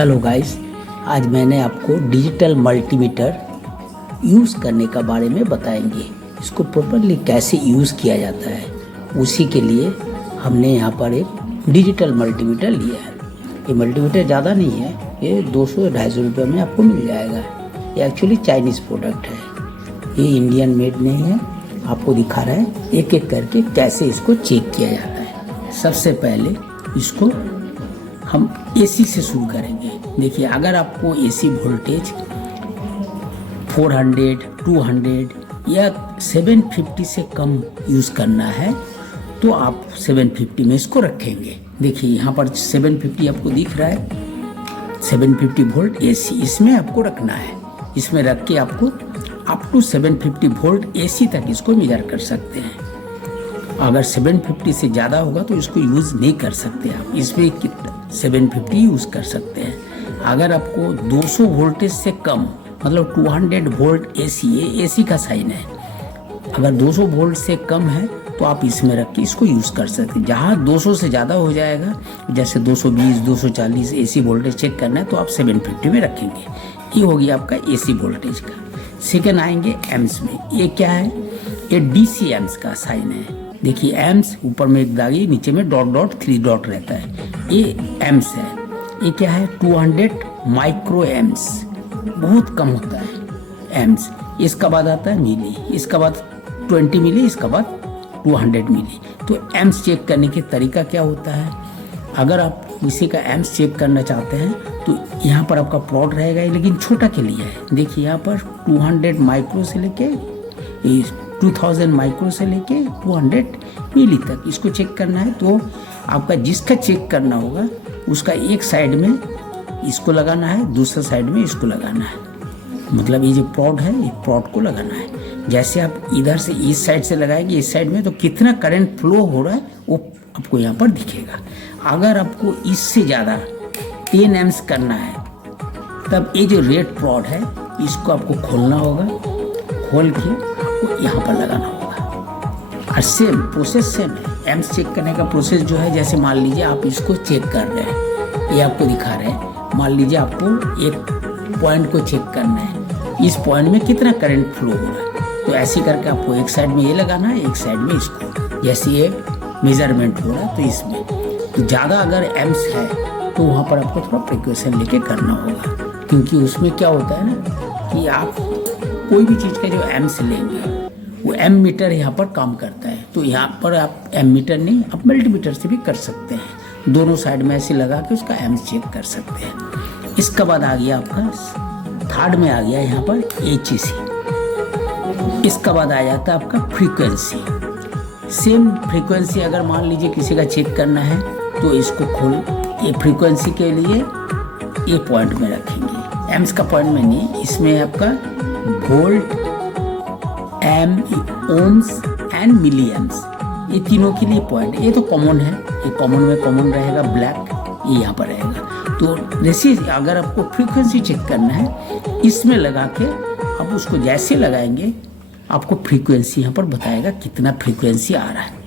Hello guys, आज मैंने आपको डिजिटल मल्टीमीटर यूज़ करने का बारे में बताएंगे। इसको प्रॉपरली कैसे यूज़ किया जाता है, उसी के लिए हमने यहाँ पर एक डिजिटल मल्टीमीटर लिया है। ये मल्टीमीटर ज़्यादा नहीं है, ये 200-250 रुपये में आपको मिल जाएगा। ये एक्चुअली चाइनीज़ प्रोडक्ट है, ये इंडियन मेड नहीं है। आपको दिखा रहा है एक एक करके कैसे इसको चेक किया जाता है। सबसे पहले इसको हम एसी से शुरू करेंगे। देखिए, अगर आपको एसी वोल्टेज 400, 200 या 750 से कम यूज़ करना है तो आप 750 में इसको रखेंगे। देखिए यहाँ पर 750 आपको दिख रहा है, 750 वोल्ट एसी इसमें आपको रखना है। इसमें रख के आपको अप टू 750 वोल्ट एसी तक इसको मेजर कर सकते हैं। अगर 750 से ज़्यादा होगा तो इसको यूज़ नहीं कर सकते आप। इसमें 750 यूज़ कर सकते हैं। अगर आपको 200 वोल्टेज से कम, मतलब 200 वोल्ट एसी, ये एसी का साइन है। अगर 200 वोल्ट से कम है तो आप इसमें रख के इसको यूज़ कर सकते हैं। जहाँ 200 से ज़्यादा हो जाएगा, जैसे 220, 240 एसी वोल्टेज चेक करना है तो आप 750 में रखेंगे। ये हो गया आपका एसी वोल्टेज का। सेकेंड आएंगे एम्स में। ये क्या है? ये डीसी एम्स का साइन है। देखिए एम्स ऊपर में एक दागी, नीचे में डॉट डॉट 3 डॉट रहता है, ये एम्स है। ये क्या है? 200 माइक्रो एम्स, बहुत कम होता है एम्स। इसका बाद आता है मिली, इसका बाद 20 मिली, इसका बाद 200 मिली। तो एम्स चेक करने के तरीका क्या होता है? अगर आप किसी का एम्स चेक करना चाहते हैं तो यहाँ पर आपका प्लॉट रहेगा, लेकिन छोटा के लिए है। देखिए यहाँ पर 200 माइक्रो से लेके 2000 माइक्रो से लेके 200 मिली तक इसको चेक करना है। तो आपका जिसका चेक करना होगा उसका एक साइड में इसको लगाना है, दूसरा साइड में इसको लगाना है। मतलब ये जो प्लॉट है, ये प्लॉट को लगाना है। जैसे आप इधर से इस साइड से लगाएंगे इस साइड में, तो कितना करंट फ्लो हो रहा है वो आपको यहाँ पर दिखेगा। अगर आपको इससे ज़्यादा 10 एम्स करना है तब ये जो रेड प्लॉट है इसको आपको खोलना होगा, खोल के आपको यहाँ पर लगाना होगा। और सेम प्रोसेस सेम है। एम्स चेक करने का प्रोसेस जो है, जैसे मान लीजिए आप इसको चेक कर रहे हैं, ये आपको दिखा रहे हैं। मान लीजिए आपको एक पॉइंट को चेक करना है, इस पॉइंट में कितना करंट फ्लो हो रहा है, तो ऐसे करके आपको एक साइड में ये लगाना है, एक साइड में इसको। जैसे ये मेजरमेंट हो रहा है तो इसमें तो ज़्यादा अगर एम्स है तो वहाँ पर आपको थोड़ा प्रिकॉशन लेके करना होगा, क्योंकि उसमें क्या होता है ना कि आप कोई भी चीज़ का जो एम्स लेंगे वो एम मीटर यहाँ पर काम करता है। तो यहाँ पर आप एम मीटर नहीं, आप मल्टीमीटर से भी कर सकते हैं। दोनों साइड में ऐसे लगा के उसका एम्स चेक कर सकते हैं। इसका बाद आ गया आपका थर्ड में आ गया यहाँ पर HEC। इसका बाद आ जाता है आपका फ्रीक्वेंसी। सेम फ्रीक्वेंसी अगर मान लीजिए किसी का चेक करना है तो इसको खोल, ये फ्रीक्वेंसी के लिए ये पॉइंट में रखेंगे, एम्स का पॉइंट में नहीं। इसमें आपका volt, amp, ohms and milliamps, ये तीनों के लिए पॉइंट। ये तो कॉमन है, ये कॉमन में कॉमन रहेगा, ब्लैक ये यहाँ पर रहेगा। तो जैसे अगर आपको फ्रीक्वेंसी चेक करना है, इसमें लगा के आप उसको जैसे लगाएंगे आपको फ्रीक्वेंसी यहाँ पर बताएगा कितना फ्रीक्वेंसी आ रहा है।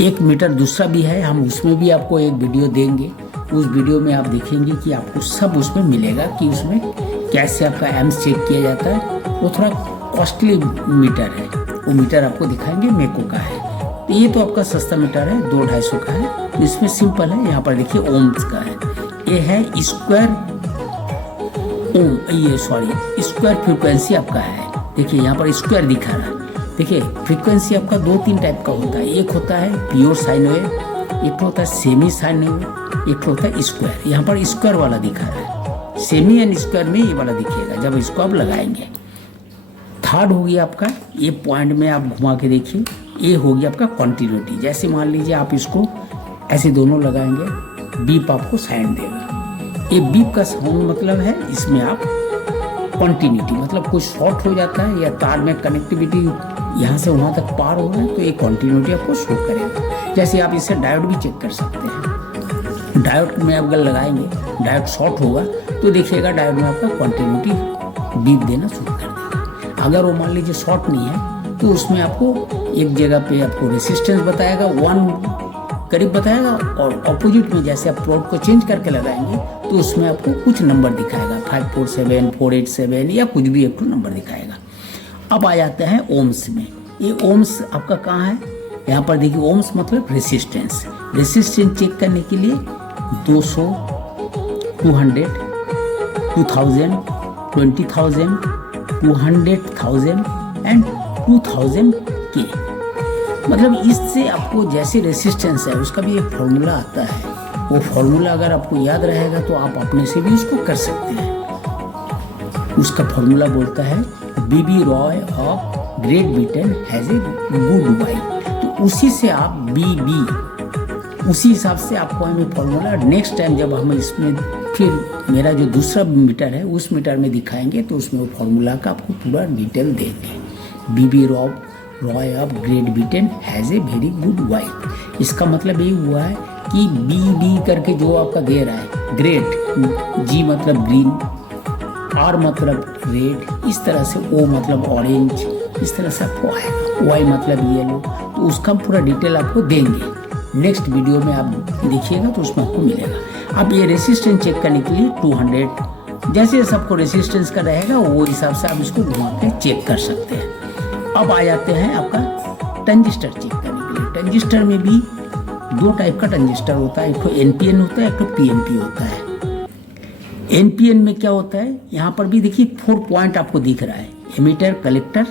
एक मीटर दूसरा भी है, हम उसमें भी आपको एक वीडियो देंगे। उस वीडियो में आप देखेंगे कि आपको सब उसमें मिलेगा कि उसमें कैसे आपका एम्स चेक किया जाता है। वो थोड़ा कॉस्टली मीटर है, वो मीटर आपको दिखाएंगे, मेको का है। तो ये तो आपका सस्ता मीटर है, 200-250 का है। तो इसमें सिंपल है, यहाँ पर देखिए ओम्स का है। ये है स्क्वायर ओम, ये सॉरी स्क्वायर फ्रीक्वेंसी आपका है। देखिए यहाँ पर स्क्वायर दिखा रहा है। देखिए फ्रीक्वेंसी आपका 2-3 टाइप का होता है। एक होता है प्योर साइन वेव, एक होता है सेमी साइन वेव, एक होता है स्क्वायर। यहाँ पर स्क्वायर वाला दिखा रहा है, सेमी एंड स्क्वायर में ये वाला दिखेगा जब इसको आप लगाएंगे। थर्ड हो गया आपका, ये पॉइंट में आप घुमा के देखिए, ये हो गया आपका कंटिन्यूटी। जैसे मान लीजिए आप इसको ऐसे दोनों लगाएंगे, बीप आपको साइन देगा। ये बीप का साउंड मतलब है इसमें आप कंटिन्यूटी, मतलब कुछ शॉर्ट हो जाता है या तार में कनेक्टिविटी यहाँ से वहाँ तक पार हो रहा है तो ये कंटिन्यूटी आपको शो करेगा। जैसे आप इससे डायोड भी चेक कर सकते हैं। डायोड में अगर लगाएंगे, डायोड शॉर्ट होगा तो देखिएगा डायोड में आपका कंटिन्यूटी बीप देना शुरू कर देगा। अगर वो मान लीजिए शॉर्ट नहीं है तो उसमें आपको एक जगह पे आपको रेसिस्टेंस बताएगा, 1 करीब बताएगा, और ऑपोजिट में जैसे आप प्लॉट को चेंज करके लगाएंगे तो उसमें आपको कुछ नंबर दिखाएगा, 547, 487 या कुछ भी एक नंबर दिखाएगा। अब आ जाते हैं ओम्स में। ये ओम्स आपका कहाँ है, यहाँ पर देखिए ओम्स मतलब रेसिस्टेंस। रेसिस्टेंस चेक करने के लिए 200, 200, 2000, 20,000, 200,000 एंड 2000 के, मतलब इससे आपको जैसे रेसिस्टेंस है उसका भी एक फॉर्मूला आता है। वो फॉर्मूला अगर आपको याद रहेगा तो आप अपने से भी उसको कर सकते हैं। उसका फॉर्मूला बोलता है B B Roy of Great Britain has a good wife. तो उसी से आप बीबी, उसी हिसाब से आपको हमें फॉर्मूला नेक्स्ट टाइम जब हम इसमें फिर मेरा जो दूसरा मीटर है उस मीटर में दिखाएंगे तो उसमें वो फॉर्मूला का आपको पूरा डिटेल देंगे। B B Roy of Great Britain has a very good wife. इसका मतलब ये हुआ है कि बी करके जो आपका दे रहा है, ग्रेट, जी मतलब ग्रीन, आर मतलब रेड, इस तरह से ओ मतलब ऑरेंज, इस तरह से आपको आएगा, वाई मतलब येलो। तो उसका पूरा डिटेल आपको देंगे। नेक्स्ट वीडियो में आप देखिएगा तो उसमें आपको मिलेगा। अब ये रेसिस्टेंस चेक करने के लिए 200 जैसे सबको रेसिस्टेंस का रहेगा वो हिसाब से आप इसको घुमा के चेक कर सकते हैं। अब आ जाते हैं आपका टंजिस्टर चेक करने के लिए। टंजिस्टर में भी दो टाइप का टंजिस्टर होता है, एक तो एनपीएन होता है, एक तो पीएनपी होता है। एनपीएन में क्या होता है, यहाँ पर भी देखिए 4 पॉइंट आपको दिख रहा है, emitter collector,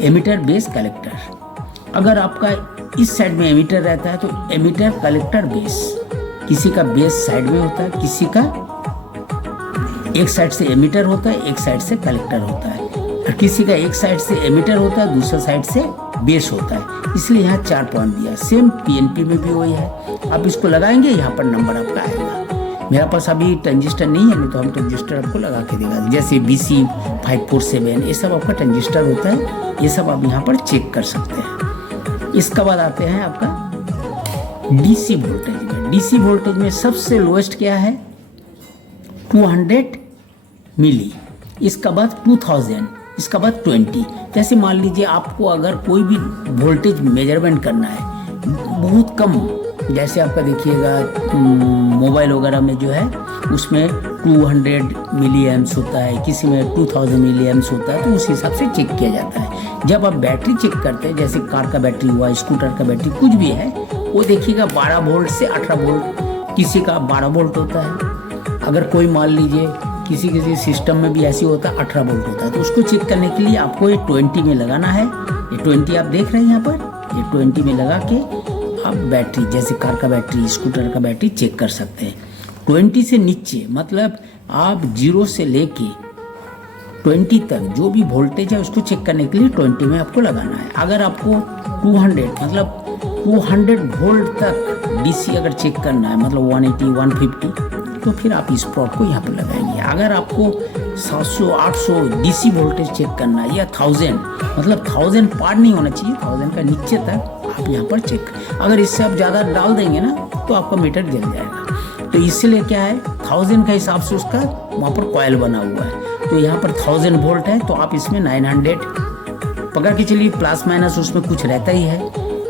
emitter base collector. अगर आपका इस साइड में एमीटर रहता है तो एमीटर कलेक्टर बेस, किसी का बेस साइड में होता है, किसी का एक साइड से एमीटर होता है, एक साइड से कलेक्टर होता है, और किसी का एक साइड से एमीटर होता है, दूसरा साइड से बेस होता है। इसलिए यहाँ 4 पॉइंट दिया। सेम पीएनपी में भी वही है। आप इसको लगाएंगे यहाँ पर नंबर आपका आएगा। मेरा पास अभी टंजिस्टर नहीं है, नहीं तो हम टंजिस्टर आपको लगा के देगा, जैसे BC 547 ये सब आपका टंजिस्टर होता है। ये सब आप यहाँ पर चेक कर सकते हैं। इसके बाद आते हैं आपका DC वोल्टेज में। DC वोल्टेज में सबसे लोएस्ट क्या है, 200 मिली, इसका बाद 2000, इसका बाद 20। जैसे मान लीजिए आपको अगर कोई भी वोल्टेज मेजरमेंट करना है बहुत कम, जैसे आपका देखिएगा मोबाइल वगैरह में जो है उसमें 200 मिली एम्प्स होता है, किसी में 2000 मिली एम्प्स होता है, तो उस हिसाब से चेक किया जाता है। जब आप बैटरी चेक करते हैं, जैसे कार का बैटरी हुआ, स्कूटर का बैटरी, कुछ भी है, वो देखिएगा 12 वोल्ट से 18 वोल्ट, किसी का 12 वोल्ट होता है। अगर कोई मान लीजिए किसी किसी सिस्टम में भी ऐसी होता है 18 वोल्ट होता है, तो उसको चेक करने के लिए आपको ये 20 में लगाना है। ये 20 आप देख रहे हैं यहाँ पर, ये 20 में लगा के आप बैटरी, जैसे कार का बैटरी, स्कूटर का बैटरी चेक कर सकते हैं। 20 से नीचे मतलब आप 0 से लेके 20 तक जो भी वोल्टेज है उसको चेक करने के लिए 20 में आपको लगाना है। अगर आपको 200 मतलब 200 वोल्ट तक DC अगर चेक करना है, मतलब 180, 150, तो फिर आप इस प्लॉट को यहाँ पर लगाएंगे। अगर आपको 700, 800 DC वोल्टेज चेक करना है या 1000, मतलब 1000 पार नहीं होना चाहिए, 1000 का नीचे तक आप यहाँ पर चेक। अगर इससे आप ज़्यादा डाल देंगे ना तो आपका मीटर जल जाएगा। तो इसलिए क्या है, 1000 का हिसाब से उसका वहाँ पर कॉयल बना हुआ है। तो यहाँ पर 1000 वोल्ट है, तो आप इसमें 900 पकड़ के चलिए, प्लस माइनस उसमें कुछ रहता ही है,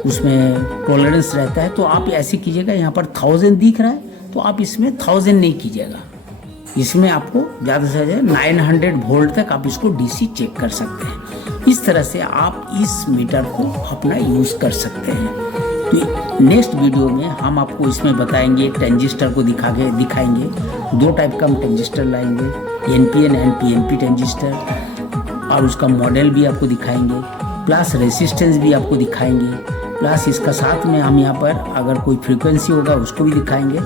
उसमें टॉलरेंस रहता है। तो आप ऐसे कीजिएगा, यहाँ पर 1000 दिख रहा है तो आप इसमें 1000 नहीं कीजिएगा, इसमें आपको ज़्यादा से ज़्यादा 900 वोल्ट तक आप इसको DC चेक कर सकते हैं। इस तरह से आप इस मीटर को अपना यूज़ कर सकते हैं। तो नेक्स्ट वीडियो में हम आपको इसमें बताएंगे, टंजिस्टर को दिखाएंगे। 2 टाइप का हम टंजिस्टर लाएंगे, NPN एंड PNP टंजिस्टर, और उसका मॉडल भी आपको दिखाएंगे, प्लस रेसिस्टेंस भी आपको दिखाएंगे, प्लस इसका साथ में हम यहाँ पर अगर कोई फ्रीक्वेंसी होगा उसको भी दिखाएंगे।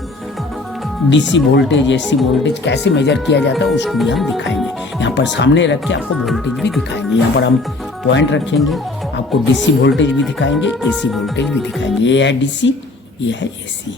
DC वोल्टेज, AC वोल्टेज कैसे मेजर किया जाता है उसको भी हम दिखाएंगे। यहाँ पर सामने रख के आपको वोल्टेज भी दिखाएंगे। यहाँ पर हम पॉइंट रखेंगे, आपको DC वोल्टेज भी दिखाएंगे, AC वोल्टेज भी दिखाएंगे। ये है DC, ये है AC।